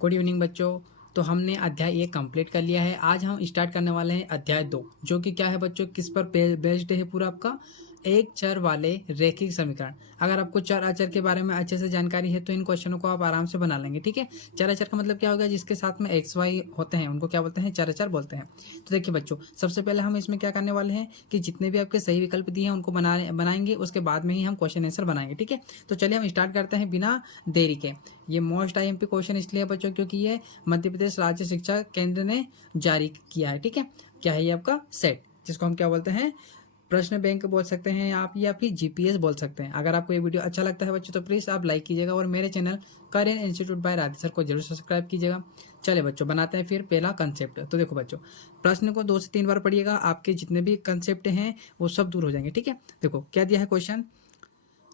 Good evening बच्चों। तो हमने अध्याय 1 कंप्लीट कर लिया है। आज हम स्टार्ट करने वाले हैं अध्याय 2, जो कि क्या है बच्चों, किस पर बेस्ड है पूरा आपका, एक चर वाले रैखिक समीकरण। अगर आपको चर अचर के बारे में अच्छे से जानकारी है तो इन क्वेश्चनों को आप आराम से बना लेंगे। ठीक है, चर अचर का मतलब क्या होगा, जिसके साथ में एक्स वाई होते हैं उनको क्या बोलते हैं, चर अचर बोलते हैं। तो देखिए बच्चों, सबसे पहले हम इसमें क्या करने वाले हैं कि जितने भी आपके सही विकल्प दिए हैं उनको बनाएंगे, उसके बाद में ही हम क्वेश्चन आंसर बनाएंगे। ठीक है, तो चलिए हम स्टार्ट करते हैं बिना देरी के। ये मोस्ट आईएमपी क्वेश्चन इसलिए है बच्चों क्योंकि ये मध्य प्रदेश राज्य शिक्षा केंद्र ने जारी किया है। ठीक है, क्या है ये आपका सेट, जिसको हम क्या बोलते हैं, प्रश्न बैंक बोल सकते हैं आप, या फिर जीपीएस बोल सकते हैं। अगर आपको ये वीडियो अच्छा लगता है बच्चों तो प्लीज़ आप लाइक कीजिएगा और मेरे channel career institute by Radhe sir को जरूर सब्सक्राइब कीजिएगा। चले बच्चों, बनाते हैं फिर पहला कंसेप्ट। तो देखो बच्चों, प्रश्न को 2 से 3 बार पढ़िएगा, आपके जितने भी कंसेप्ट हैं वो सब दूर हो जाएंगे। ठीक है, देखो क्या दिया है क्वेश्चन,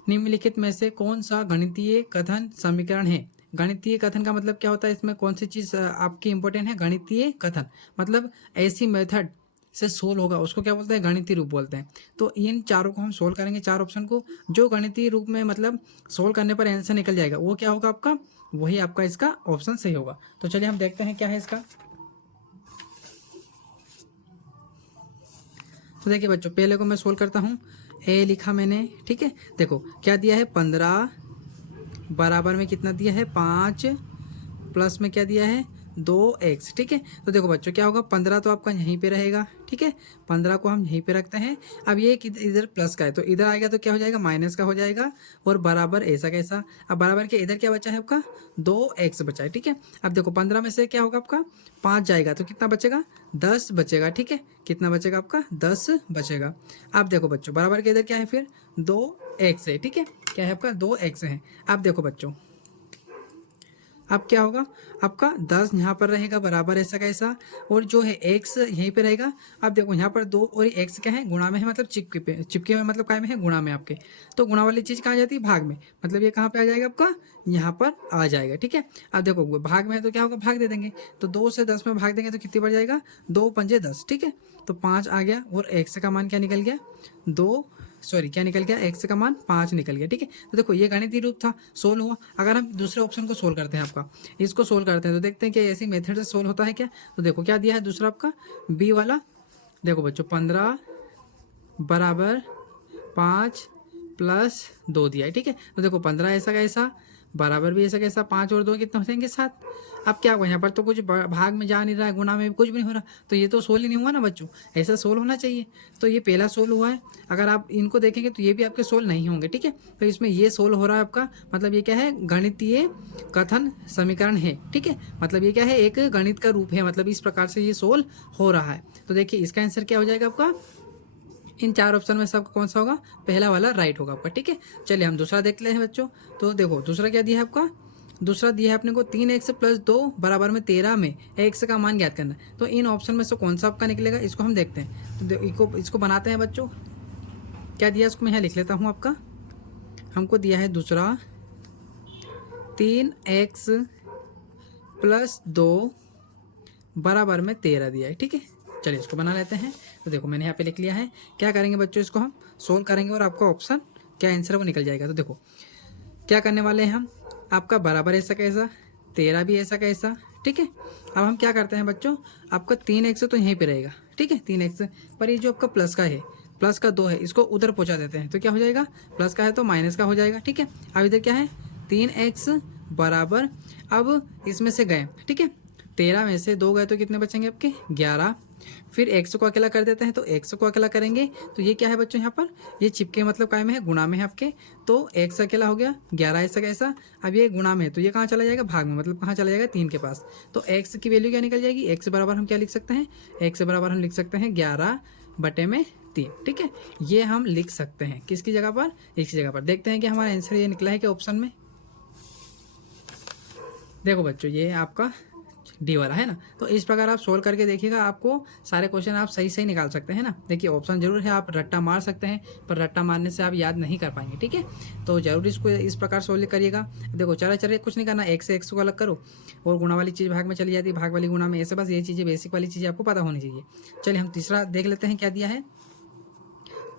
निम्नलिखित में से कौन सा गणितीय कथन समीकरण है। गणितीय कथन का मतलब क्या होता है, इसमें कौन सी चीज आपकी इंपॉर्टेंट है, गणितीय कथन मतलब ऐसी मेथड से सोल्व होगा उसको क्या बोलते हैं, गणितीय रूप बोलते हैं। तो इन चारों को हम सोल्व करेंगे, 4 ऑप्शन को, जो गणितीय रूप में मतलब सोल्व करने पर आंसर निकल जाएगा वो क्या होगा आपका, वही आपका इसका ऑप्शन सही होगा। तो चलिए हम देखते हैं क्या है इसका। तो देखिए बच्चों, पहले को मैं सोल्व करता हूँ। ए लिखा मैंने, ठीक है। देखो क्या दिया है, 15 बराबर में कितना दिया है, 5 प्लस में क्या दिया है, 2x। ठीक है, तो देखो बच्चों क्या होगा, 15 तो आपका यहीं पे रहेगा। ठीक है, 15 को हम यहीं पे रखते हैं। अब ये इधर प्लस का है तो इधर आएगा तो क्या हो जाएगा, माइनस का हो जाएगा, और बराबर ऐसा कैसा। अब बराबर के इधर क्या बचा है आपका, 2x बचा है। ठीक है, अब देखो 15 में से क्या होगा आपका, 5 जाएगा तो कितना बचेगा, 10 बचेगा। ठीक है, कितना बचेगा आपका, 10 बचेगा। अब देखो बच्चों, बराबर के इधर क्या है फिर, 2x है। ठीक है, क्या है आपका, 2x है। अब देखो बच्चों, अब क्या होगा आपका, 10 यहाँ पर रहेगा बराबर ऐसा कैसा, और जो है x यहीं पे रहेगा। अब देखो यहाँ पर 2 और x क्या है, गुणा में है, मतलब चिपके में मतलब काय में है, गुणा में आपके। तो गुणा वाली चीज़ कहाँ जाती है, भाग में, मतलब ये कहाँ पे आ जाएगा आपका, यहाँ पर आ जाएगा। ठीक है, अब देखो भाग में है तो क्या होगा, भाग दे देंगे, तो 2 से 10 में भाग देंगे तो कितनी बढ़ जाएगा, 2 पंजे 10। ठीक है, तो 5 आ गया, और x का मान क्या निकल गया, 2, सॉरी क्या निकल गया, x का मान 5 निकल गया। ठीक है, तो देखो ये गणितीय रूप था, सोल्व हुआ। अगर हम दूसरे ऑप्शन को सोल्व करते हैं, आपका इसको सोल्व करते हैं तो देखते हैं कि ऐसी मेथड से सोल्व होता है क्या। तो देखो क्या दिया है दूसरा आपका, बी वाला। देखो बच्चों, 15 बराबर 5 प्लस 2 दिया है। ठीक है, तो देखो 15 ऐसा कैसा, बराबर भी ऐसा कैसा, 5 और 2 कितना हो जाएंगे, 7। अब क्या हुआ, यहाँ पर तो कुछ भाग में जा नहीं रहा है, गुणा में भी कुछ भी नहीं हो रहा, तो ये तो सोल्व ही नहीं हुआ ना बच्चों, ऐसा सोल्व होना चाहिए। तो ये पहला सोल्व हुआ है। अगर आप इनको देखेंगे तो ये भी आपके सोल्व नहीं होंगे। ठीक है, तो इसमें ये सोल्व हो रहा है आपका, मतलब ये क्या है, गणितीय कथन समीकरण है। ठीक है, मतलब ये क्या है, एक गणित का रूप है, मतलब इस प्रकार से ये सोल्व हो रहा है। तो देखिए इसका आंसर क्या हो जाएगा आपका, इन 4 ऑप्शन में से आपका कौन सा होगा, पहला वाला राइट होगा आपका। ठीक है, चलिए हम दूसरा देख लेते हैं बच्चों। तो देखो दूसरा क्या दिया है आपका, दूसरा दिया है अपने को 3x प्लस 2 बराबर में 13 में x का मान ज्ञात करना है। तो इन ऑप्शन में से कौन सा आपका निकलेगा, इसको हम देखते हैं। तो इसको बनाते हैं बच्चों। क्या दिया इसको मैं यहाँ लिख लेता हूँ आपका, हमको दिया है दूसरा 3x प्लस 2 बराबर में 13 दिया है। ठीक है, चलिए इसको बना लेते हैं। तो देखो मैंने यहाँ पे लिख लिया है। क्या करेंगे बच्चों, इसको हम सोल्व करेंगे और आपका ऑप्शन क्या आंसर वो निकल जाएगा। तो देखो क्या करने वाले हैं हम, आपका बराबर ऐसा कैसा, 13 भी ऐसा कैसा। ठीक है, अब हम क्या करते हैं बच्चों, आपका 3x तो यहीं पे रहेगा। ठीक है, 3x पर ये जो आपका प्लस का है, प्लस का 2 है, इसको उधर पहुंचा देते हैं तो क्या हो जाएगा, प्लस का है तो माइनस का हो जाएगा। ठीक है, अब इधर क्या है, 3x बराबर, अब इसमें से गए, ठीक है, 13 में से 2 गए तो कितने बचेंगे आपके, 11। फिर x को अकेला कर देते हैं तो x को अकेला करेंगे तो ये क्या है बच्चों, यहाँ पर ये चिपके मतलब काय में है, गुणा में है आपके, तो x अकेला हो गया, 11 ऐसा कैसा। अब ये गुणा में है तो ये कहाँ चला जाएगा, भाग में, मतलब कहाँ चला जाएगा, 3 के पास। तो x की वैल्यू क्या निकल जाएगी, x बराबर हम क्या लिख सकते हैं, x बराबर हम लिख सकते हैं 11 बटे में 3। ठीक है, ये हम लिख सकते हैं किसकी जगह पर, x की जगह पर। देखते हैं कि हमारा आंसर ये निकला है कि ऑप्शन में। देखो बच्चों, ये आपका डी वाला है ना, तो इस प्रकार आप सोल्व करके देखिएगा, आपको सारे क्वेश्चन आप सही सही निकाल सकते हैं ना। देखिए ऑप्शन जरूर है, आप रट्टा मार सकते हैं पर रट्टा मारने से आप याद नहीं कर पाएंगे। ठीक है, तो जरूर इसको इस प्रकार सोल्व करिएगा। देखो चले कुछ नहीं करना, एक से x को अलग करो और गुणा वाली चीज़ भाग में चली जाती है, भाग वाली गुणा में, ऐसे बस ये चीज़ें बेसिक वाली चीज़ें आपको पता होनी चाहिए। चलिए हम तीसरा देख लेते हैं क्या दिया है।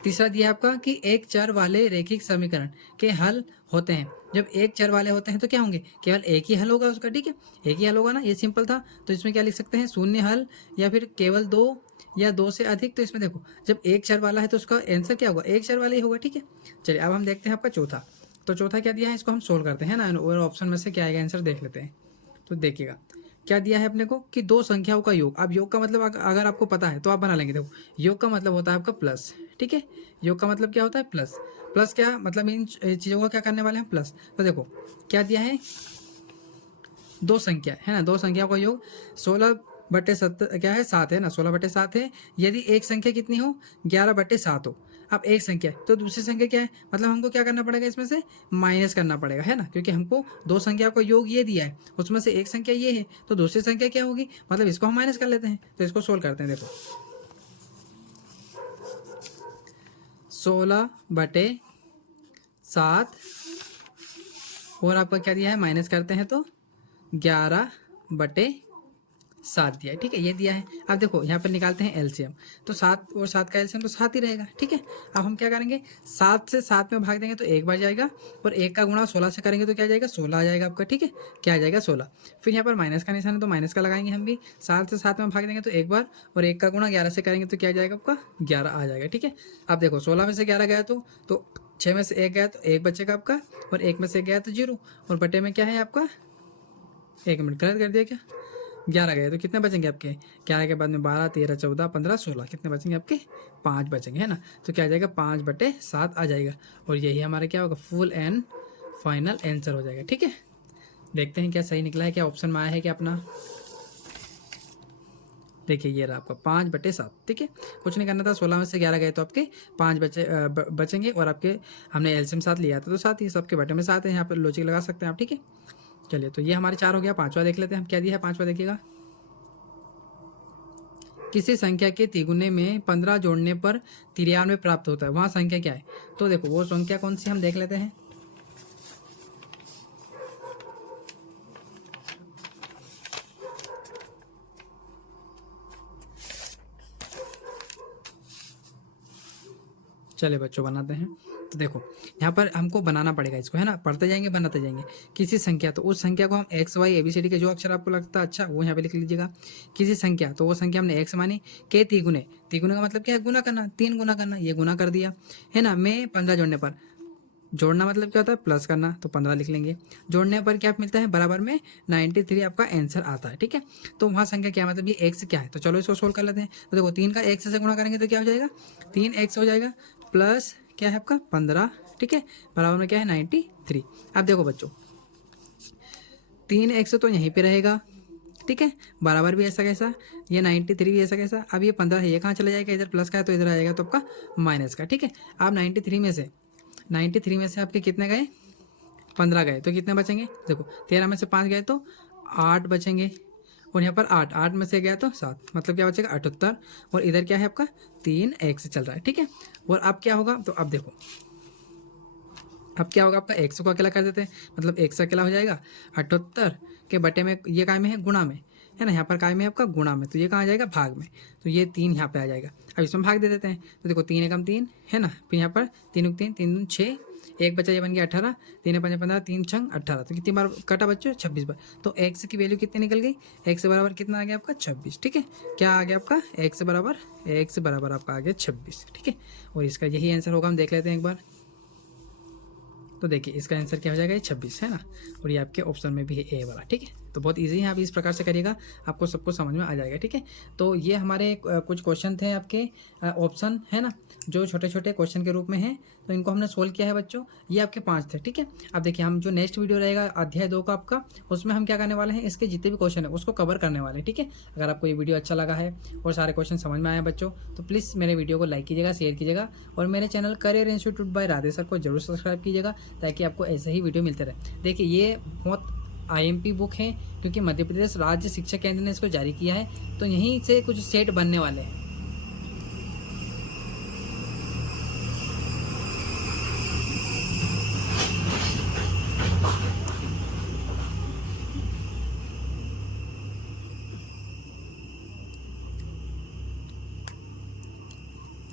तीसरा दिया है आपका कि एक चर वाले रैखिक समीकरण के हल होते हैं। जब एक चर वाले होते हैं तो क्या होंगे, केवल एक ही हल होगा उसका, ठीक है, एक ही हल होगा ना, ये सिंपल था। तो इसमें क्या लिख सकते हैं, शून्य हल या फिर केवल दो या दो से अधिक। तो इसमें देखो जब एक चर वाला है तो उसका आंसर क्या होगा, एक चर वाला ही होगा, ठीक है। चलिए अब हम देखते हैं आपका चौथा। तो चौथा क्या दिया है, इसको हम सोल्व करते हैं ना, और ऑप्शन में से क्या आएगा आंसर देख लेते हैं। तो देखिएगा क्या दिया है अपने को कि दो संख्याओं का योग। अब योग का मतलब अगर आपको पता है तो आप बना लेंगे। देखो योग का मतलब होता है आपका प्लस, ठीक है, योग का मतलब क्या होता है प्लस। प्लस क्या मतलब इन चीज़ों का क्या करने वाले हैं, प्लस। तो देखो क्या दिया है, दो संख्या है ना, दो संख्याओं का योग 16/7 क्या है, 7 है ना, 16/7 है। यदि एक संख्या कितनी हो, 11/7 हो। अब एक संख्या है तो दूसरी संख्या क्या है, मतलब हमको क्या करना पड़ेगा, इसमें से माइनस करना पड़ेगा, है ना, क्योंकि हमको दो संख्याओं का योग ये दिया है, उसमें से एक संख्या ये है, तो दूसरी संख्या क्या होगी, मतलब इसको हम माइनस कर लेते हैं। तो इसको सोल्व करते हैं। देखो 16/7 और आपका क्या दिया है, माइनस करते हैं तो 11/7 दिया है, ठीक है, ये दिया है। अब देखो यहाँ पर निकालते हैं एलसीएम। तो 7 और 7 का एलसीएम तो 7 ही रहेगा, ठीक है। अब हम क्या करेंगे, 7 से 7 में भाग देंगे तो एक बार जाएगा, और एक का गुणा 16 से करेंगे तो क्या जाएगा, 16 आ जाएगा आपका, ठीक है, क्या आ जाएगा 16। फिर यहाँ पर माइनस का निशान है तो माइनस का लगाएंगे हम भी। 7 से 7 में भाग देंगे तो एक बार, और एक का गुणा 11 से करेंगे तो क्या आ जाएगा आपका, 11 आ जाएगा, ठीक है। अब देखो 16 में से 11 गया तो 6 में से 1 गया तो 1 बचेगा आपका, और 1 में से गया तो 0, और बटे में क्या है आपका, 1 मिनट गलत कर दिया क्या, 11 गए तो कितने बचेंगे आपके, 11 के बाद में 12, 13, 14, 15, 16, कितने बचेंगे आपके, 5 बचेंगे, है ना। तो क्या आ जाएगा, 5/7 आ जाएगा, और यही हमारा क्या होगा, फुल एंड फाइनल आंसर हो जाएगा, ठीक है। देखते हैं क्या सही निकला है, क्या ऑप्शन में आया है क्या अपना। देखिए ये रहा आपका 5/7, ठीक है, कुछ नहीं करना था। 16 में से 11 गए तो आपके 5 बचेंगे, और आपके हमने एलसीएम 7 लिया था तो 7 ही, सबके बटे में 7 है, यहाँ पर लॉजिक लगा सकते हैं आप, ठीक है। चलिए तो ये हमारे 4 हो गया। पांचवा देख लेते हैं हम, क्या दिया है पांचवा, देखिएगा। किसी संख्या के तिगुने में 15 जोड़ने पर 93 प्राप्त होता है, वहाँ संख्या क्या है। तो देखो वो संख्या कौन सी हम देख लेते हैं। चले बच्चों बनाते हैं। तो देखो यहाँ पर हमको बनाना पड़ेगा इसको, है ना, पढ़ते जाएंगे बनाते जाएंगे। किसी संख्या, तो उस संख्या को हम एक्स वाई ABCD के जो अक्षर आपको लगता है अच्छा वो यहाँ पे लिख लीजिएगा। किसी संख्या, तो वो संख्या हमने एक्स मानी, के तिगुने, तिगुने का मतलब क्या है, गुना करना, 3 गुना करना, ये गुना कर दिया, है ना, में 15 जोड़ने पर, जोड़ना मतलब क्या होता है, प्लस करना, तो 15 लिख लेंगे। जोड़ने पर क्या मिलता है, बराबर में 93 आपका आंसर आता है, ठीक है। तो वहाँ संख्या क्या मतलब ये एक्स क्या है, तो चलो इसको सोल्व कर लेते हैं। तो देखो 3 का एक्स से गुणा करेंगे तो क्या हो जाएगा, 3x हो जाएगा, प्लस क्या है आपका 15, ठीक है, बराबर में क्या है 93। अब देखो बच्चों 3x तो यहीं पे रहेगा, ठीक है, बराबर भी ऐसा कैसा, ये 93 भी ऐसा कैसा। अब ये 15 है, ये कहाँ चला जाएगा, इधर प्लस का है तो इधर आ जाएगा, तो आपका माइनस का, ठीक है। अब 93 में से आपके कितने गए, 15 गए, तो कितने बचेंगे, देखो 13 में से 5 गए तो 8 बचेंगे, और यहाँ पर 8 में से गया तो 7, मतलब क्या बचेगा 78, और इधर क्या है आपका 3x चल रहा है, ठीक है। और अब क्या होगा, तो अब देखो अब क्या होगा आपका, x को अकेला कर देते हैं, मतलब x अकेला हो जाएगा 78 के बटे में, ये काय में है गुणा में, है ना, यहाँ पर काय में है आपका गुणा में, तो ये कहाँ आ जाएगा भाग में, तो ये 3 यहाँ पे आ जाएगा। अब इसमें भाग दे देते हैं, तो देखो 3 एकम 3 है ना, फिर यहाँ पर 3 3 3 6, एक बचा, ये बन गया 18, 3 5 15, 3 6 18, तो कितनी बार कटा बच्चों, 26 बार। तो x की वैल्यू कितनी निकल गई, x बराबर कितना आ गया आपका 26, ठीक है। क्या आ गया आपका x बराबर आपका आ गया 26, ठीक है। और इसका यही आंसर होगा, हम देख लेते हैं एक बार। तो देखिए इसका आंसर क्या हो जाएगा, ये 26 है ना, और ये आपके ऑप्शन में भी है ए वाला, ठीक है। तो बहुत इजी है, आप इस प्रकार से करिएगा, आपको सब कुछ समझ में आ जाएगा, ठीक है। तो ये हमारे कुछ क्वेश्चन थे आपके ऑप्शन, है ना, जो छोटे छोटे क्वेश्चन के रूप में हैं, तो इनको हमने सोल्व किया है बच्चों। ये आपके 5 थे, ठीक है। अब देखिए हम जो नेक्स्ट वीडियो रहेगा अध्याय 2 का आपका, उसमें हम क्या करने वाले हैं, इसके जितने भी क्वेश्चन है उसको कवर करने वाले हैं, ठीक है। अगर आपको ये वीडियो अच्छा लगा है और सारे क्वेश्चन समझ में आए हैं बच्चों, तो प्लीज़ मेरे वीडियो को लाइक कीजिएगा, शेयर कीजिएगा, और मेरे channel career institute by Radhe sir को जरूर सब्सक्राइब कीजिएगा, ताकि आपको ऐसे ही वीडियो मिलते रहे। देखिए ये बहुत IMP बुक है, क्योंकि मध्य प्रदेश राज्य शिक्षा केंद्र ने इसको जारी किया है, तो यहीं से कुछ सेट बनने वाले हैं।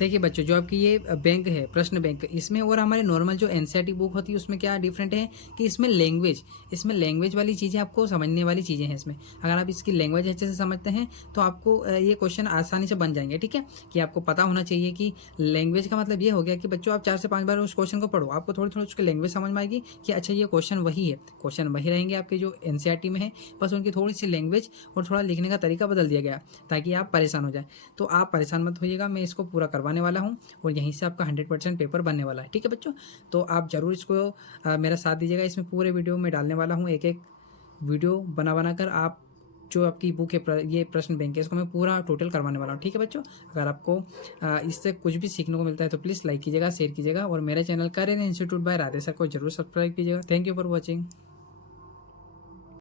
देखिए बच्चों, जो आपकी ये बैंक है, प्रश्न बैंक, इसमें और हमारे नॉर्मल जो एनसीईआरटी बुक होती है उसमें क्या डिफरेंट है कि इसमें लैंग्वेज वाली चीज़ें आपको समझने वाली चीज़ें हैं इसमें। अगर आप इसकी लैंग्वेज अच्छे से समझते हैं तो आपको ये क्वेश्चन आसानी से बन जाएंगे। ठीक है, कि आपको पता होना चाहिए कि लैंग्वेज का मतलब ये हो गया कि बच्चों आप 4 से 5 बार उस क्वेश्चन को पढ़ो, आपको थोड़ी थोड़ी उसकी लैंग्वेज समझ में आएगी कि अच्छा ये क्वेश्चन वही है। क्वेश्चन वही रहेंगे आपके जो एनसीईआरटी में है, बस उनकी थोड़ी सी लैंग्वेज और थोड़ा लिखने का तरीका बदल दिया गया ताकि आप परेशान हो जाए। तो आप परेशान मत होइएगा, मैं इसको पूरा करवाने वाला हूँ और यहीं से आपका 100% पेपर बनने वाला है। ठीक है बच्चों, तो आप ज़रूर इसको मेरा साथ दीजिएगा। इसमें पूरे वीडियो में डालने वाला हूँ, एक एक वीडियो बना कर आप जो आपकी बुक है ये प्रश्न बैंक है इसको मैं पूरा टोटल करवाने वाला हूँ। ठीक है बच्चों, अगर आपको इससे कुछ भी सीखने को मिलता है तो प्लीज़ लाइक कीजिएगा, शेयर कीजिएगा और मेरे channel career institute by Radhe sir को जरूर सब्सक्राइब कीजिएगा। Thank you for watching.